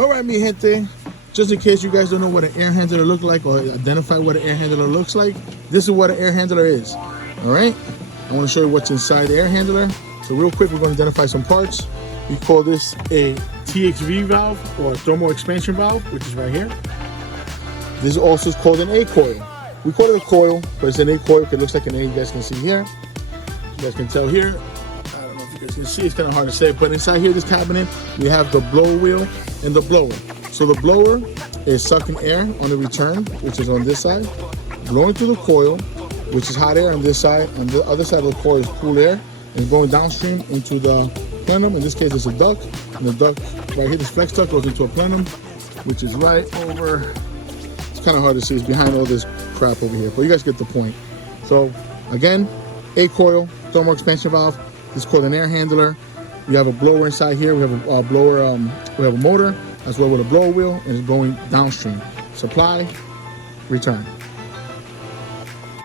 Alright, mi gente, just in case you guys don't know what an air handler looks like or identify what an air handler looks like, this is what an air handler is. Alright, I want to show you what's inside the air handler. So real quick, we're going to identify some parts. We call this a TXV valve or thermal expansion valve, which is right here. This is also called an A coil. We call it a coil, but it's an A coil. It looks like an A, you guys can see here. You guys can tell here. I don't know if you guys can see, it's kind of hard to say, but inside here, this cabinet, we have the blower wheel and the blower. So the blower is sucking air on the return, which is on this side, blowing through the coil, which is hot air on this side. On the other side of the coil is cool air, and going downstream into the plenum. In this case, it's a duct, and the duct right here, this flex duct goes into a plenum, which is right over. It's kind of hard to see. It's behind all this crap over here, but you guys get the point. So again, A coil, thermal expansion valve. This is called an air handler. We have a blower inside here. We have a blower. We have a motor as well with a blower wheel, and it's going downstream. Supply, return.